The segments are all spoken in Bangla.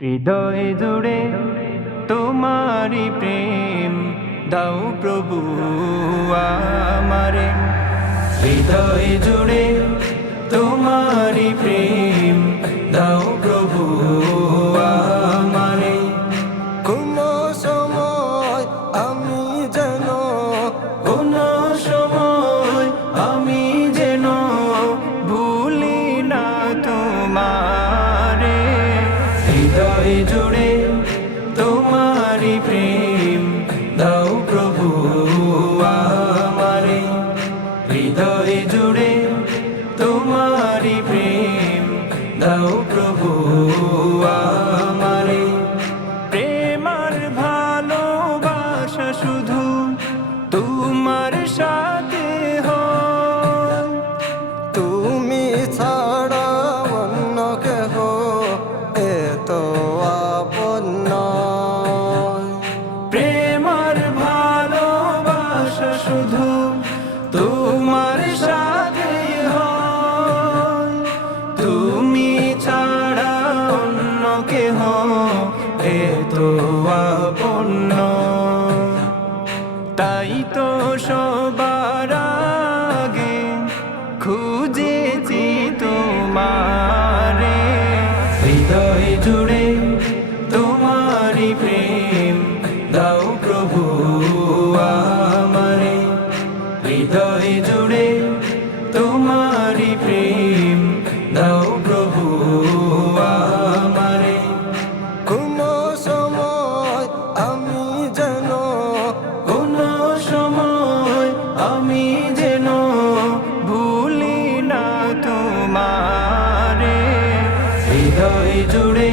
হৃদয় জুড়ে তোমারি প্রেম দাও প্রভু আমারে। হৃদয় জুড়ে তোমারি প্রেম দাও প্রভু আমারে। কোনো সময় আমি যেন কোনো সময় আমি যেন ভুলি না তোমারে। হৃদয় জুড়ে তোমারি প্রেম দাও প্রভু আমারে। হৃদয় জুড়ে তোমারি প্রেম দাও প্রভু আমারে। প্রেমার ভালোবাসা শুধু তোমার সাথে হয়, তুমি ছাড়া অন্য কেহ এত আপন নয়। প্রেমার ভালোবাসা শুধু তোমার সাথে হয়, তুমি ছাড়া অন্য কেহ এত আপন নয়। তাই তো সবার আগে খুঁজেছি তোমারে। হৃদয় জুড়ে তোমারি প্রেম দাও প্রভু আমারে। হৃদয় জুড়ে তোমারি প্রেম দাও প্রভু আমারে। কোনো সময় আমি যেন কোনো সময় আমি যেন ভুলি না তোমারে। হৃদয় জুড়ে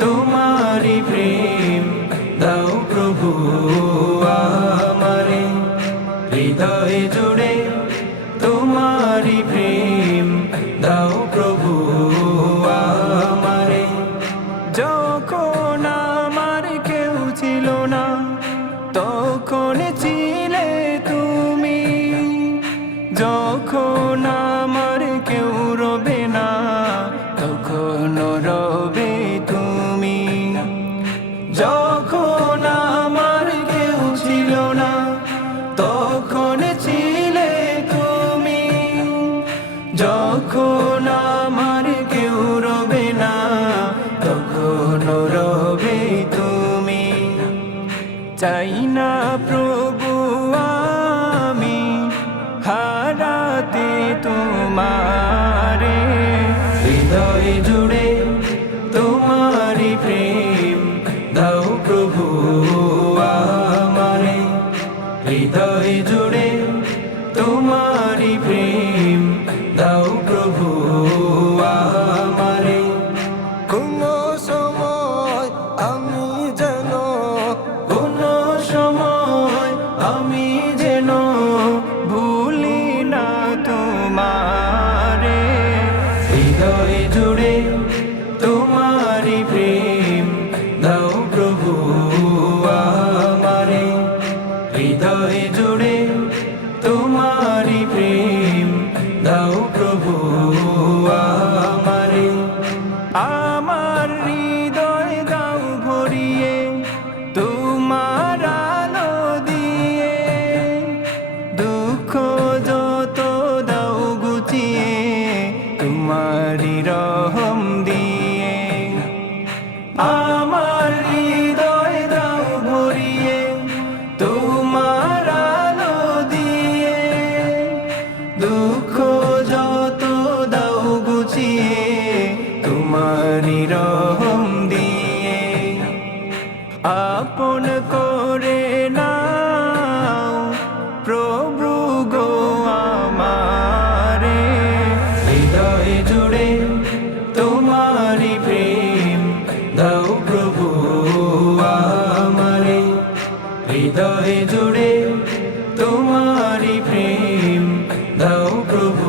তোমারি প্রেম দাও প্রভু আমারে। হৃদয় জুড়ে তোমারি প্রেম দাও প্রভু আমারে। যখন আমার কেউ ছিল না তখন ছিলে তুমি, যখন আমার কেউ রবে না তখন রবে তুমি। যখন আমার কেউ ছিল না তখন ছিলে তুমি, যখন আমার কেউ রবে না তখন রবে তুমি। চাই না প্রভু আমি হারাতে তোমারে। হৃদয় জুড়ে তোমারি প্রেম দাও প্রভু আমারে। হৃদয় জুড়ে তোমারি প্রেম দাও প্রভু আমারে। কোনো সময় আমি যেন কোনো সময় আমি যেন ভুলি না তোমারে। হৃদয় জুড়ে তোমারি প্রেম দাও প্রভু আমারে। হৃদয় জুড়ে তোমারি প্রেম দাও প্রভু আমারে। আমার হৃদয় দাও ভরিয়ে তোমার আলো দিয়ে, দুঃখ যত দাও গুছিয়ে তোমারি রহম দিয়ে। আমার হৃদয় দাও ভরিয়ে তোমার আলো দিয়ে, দুঃখ যত দাও গুছিয়ে তোমারি রহম দিয়ে। আপন করে নাও প্রভু গো আমারে। হৃদয় জুড়ে তোমারি প্রেম দাও প্রভু আমারে। হৃদয় জুড়ে তোমারি প্রেম দাও প্রভু